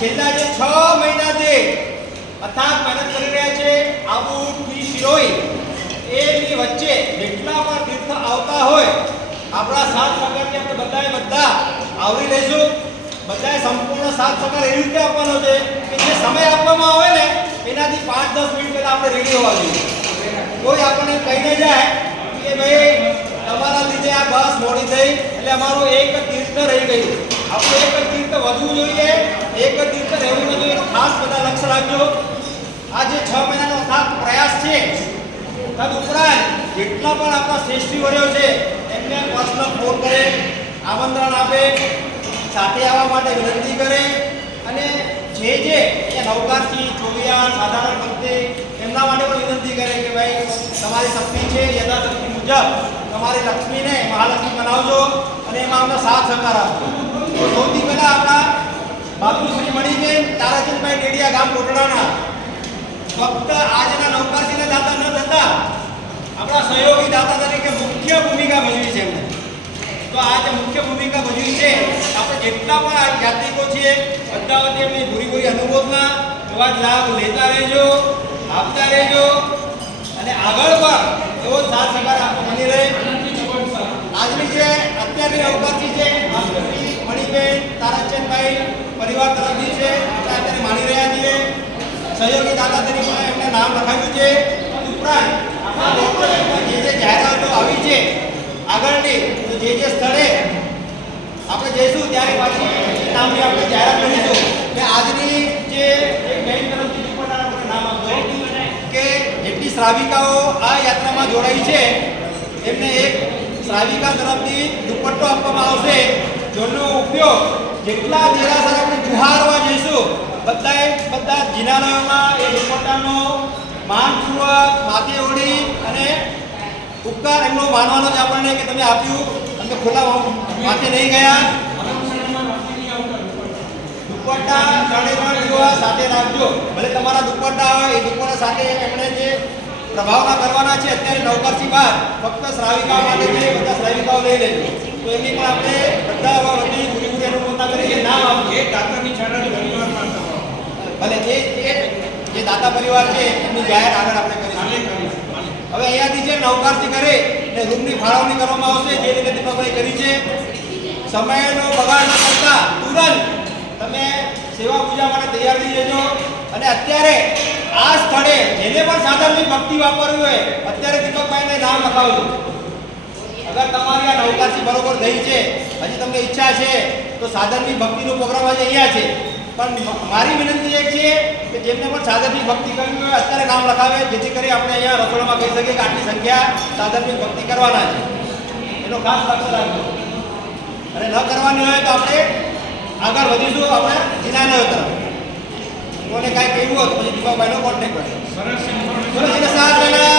છેલ્લા જે છ મહિનાથી અથાગ મહેનત કરી રહ્યા છે આબુ થી શિરોઈ. એની વચ્ચે જેટલા પણ તીર્થ આવતા હોય, આપણા સાત સગરથી આપણે બધાએ બધા આવરી લઈશું. બધાએ સંપૂર્ણ સાત સગર એવી રીતે આપવાનો છે કે જે સમય આપવામાં આવે ને, એનાથી પાંચ દસ મિનિટ પહેલા આપણે રેડી હોવા જોઈએ. કોઈ આપણને કહી ન જાય કે ભાઈ, તમારા લીધે આ બસ મોડી થઈ, એટલે અમારું એક તીર્થ રહી ગયું. આપણું એક તીર્થ વધવું જોઈએ, એક જ તીર્થ રહેવું જોઈએ ખાસ બધા લક્ષ્ય રાખજો. આ જે છ મહિનાનો અથાગ પ્રયાસ છે. તદ ઉપરાંત જેટલા પણ આપણા શ્રેષ્ઠી વર્યો છે, એમને પર્સનલ ફોન કરે, આમંત્રણ આપે, સાથે આવવા માટે વિનંતી કરે. અને જે જે એ નવકારથી ચોવિયા સાધારણ ભક્તિ એમના માટે પણ વિનંતી કરે કે ભાઈ, તમારી શક્તિ છે, યથાશક્તિ મુજબ તમારી લક્ષ્મીને મહાલક્ષ્મી બનાવજો અને એમાં અમને સાથ સહકાર આપજો. તો સૌથી પહેલા આપણા બાપુશ્રી મણીબેન તારાચંદભાઈ ડેડિયા ગામ કોટડાના ફક્ત આજના નવકાશીના દાતા ન થતા, આપણા સહયોગી દાતા તરીકે મુખ્ય ભૂમિકા ભજવી છે તો આ જે મુખ્ય ભૂમિકા ભજવી છે, આપણે જેટલા પણ આ યાત્રિકો છીએ બધા વતી એમની ભૂરી ભૂરી અનુરોધના એવા લાભ લેતા રહેજો, આપતા રહેજો, અને આગળ પણ એવો સાથ સહકાર આપતો બની રહે. આજની જે અત્યારની અવકાશી પરિવાર તરફથી છે, અત્યારે માની રહ્યા છીએ. સહયોગી દાદા તરીકે એમને નામ લખાવ્યું છે. ઉપરાંત, જે જે જાહેરાતો આવી છે, આગળની જે જે સ્થળે આપણે જઈશું ત્યારે પાછી નામની આપણે જાહેરાત કરીશું કે આજની જે બેન તરફથી નામ કે જેટલી શ્રાવિકાઓ આ યાત્રામાં જોડાઈ છે, એમને એક શ્રાવિકા તરફથી દુપટ્ટો આપવામાં આવશે, જેનો ઉપયોગ જેટલા દેરાસર જુહારવા બધાએ બધા જિનાલયોમાં એ દુપટ્ટાનો માનપૂર્વક માથે ઓળી અને ઉપકાર એમનો માનવાનો જ આપણને કે તમે આપ્યું તમે ખુલ્લા માથે નહીં ગયા. દુપટ્ટા ત્રણે ત્રણ દિવસ સાથે રાખજો. ભલે તમારા દુપટ્ટા હોય, એ દુપટ્ટા સાથે એમણે જે પ્રભાવના કરવાના છે, અત્યારે નવકરથી બાદ ફક્ત શ્રાવિકા માટે જે બધા શ્રાવિકાઓ લઈ લેજો. તો એની પણ આપણે બધા વતી પૂરી પૂરી અનુમોદના કરીએ નામ આપજો એક દાતાની છાડાની પરિવારમાં કરો. ભલે એ એ જે દાતા પરિવાર છે એમની જાહેર આગળ આપણે કરીશું. હવે અહીંયાથી જે નવકારથી કરે ને રૂમની ફાળવણી કરવામાં આવશે જે રીતે દીપકભાઈ કરી છે. સમયનો બગાડ ન કરતા તુરંત તમે સેવા પૂજા માટે તૈયાર થઈ જજો. અને અત્યારે આ સ્થળે જેને પણ સાધનની ભક્તિ વાપરવી હોય અત્યારે દીપકભાઈને નામ લખાવજો. અગર તમારી આ નવકાશી બરોબર થઈ છે હજી તમને ઈચ્છા છે તો સાધનની ભક્તિનો પ્રોગ્રામ આજે અહીંયા છે. પણ મારી વિનંતી એ છે કે જેમને પણ સાધનની ભક્તિ કરવી હોય અત્યારે નામ લખાવે જેથી કરી આપણે અહીંયા રસોડામાં કહી શકીએ કે આટલી સંખ્યા સાધનની ભક્તિ કરવાના છે. એનો ખાસ લક્ષ્ય રાખજો. અને ન કરવાની હોય તો આપણે આગળ વધીશું આપણે જિલ્લાના તરફ. કોને કાંઈ કહેવું હોય તો પછી દીપાભાઈનો કોન્ટેક્ટ કરે સરસ ચલો